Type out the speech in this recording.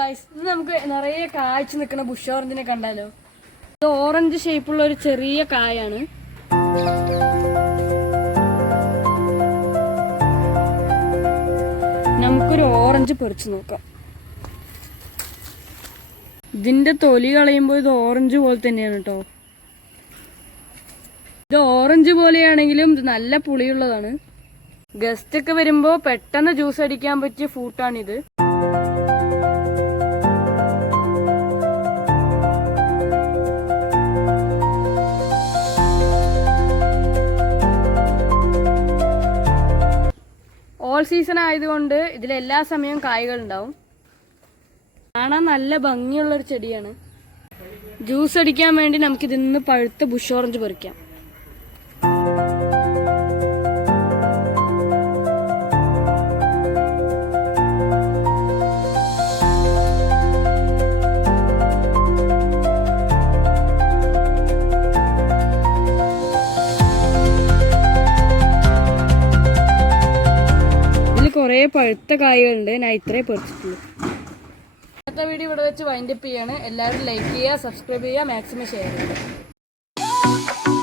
Guys, ഇന്ന് നമുക്ക് നിറയെ കായ്ച്ചു നിൽക്കുന്ന ബുഷ് ഓറഞ്ചിനെ കണ്ടാലോ. ഇത് ഓറഞ്ച് ഷേപ്പുള്ള ഒരു ചെറിയ കായാണ്. നമുക്കൊരു ഓറഞ്ച് പറിച്ചു നോക്കാം. ഇതിന്റെ തൊലി കളയുമ്പോൾ ഇത് ഓറഞ്ച് പോലെ തന്നെയാണ് കേട്ടോ. ഇത് ഓറഞ്ച് പോലെയാണെങ്കിലും ഇത് നല്ല പുളിയുള്ളതാണ്. ഗസ്റ്റ് ഒക്കെ വരുമ്പോൾ പെട്ടെന്ന് ജ്യൂസ് അടിക്കാൻ പറ്റിയ ഫ്രൂട്ടാണിത്. ഓൾ സീസൺ ആയതുകൊണ്ട് ഇതിലെല്ലാ സമയവും കായ്കൾ ഉണ്ടാവും. കാണാൻ നല്ല ഭംഗിയുള്ളൊരു ചെടിയാണ്. ജ്യൂസ് അടിക്കാൻ വേണ്ടി നമുക്ക് ഇതിൽ നിന്ന് പഴുത്ത ബുഷ് ഓറഞ്ച് പറിക്കാം. കുറേ പഴുത്ത കായ്കളുണ്ട്. ഞാൻ ഇത്രേ പറിച്ചിട്ടുള്ളൂ. അടുത്ത വീഡിയോ ഇവിടെ വെച്ച് വൈൻഡപ്പ് ചെയ്യാണ്. എല്ലാവരും ലൈക്ക് ചെയ്യുക, സബ്സ്ക്രൈബ് ചെയ്യുക, മാക്സിമം ഷെയർ ചെയ്യുക.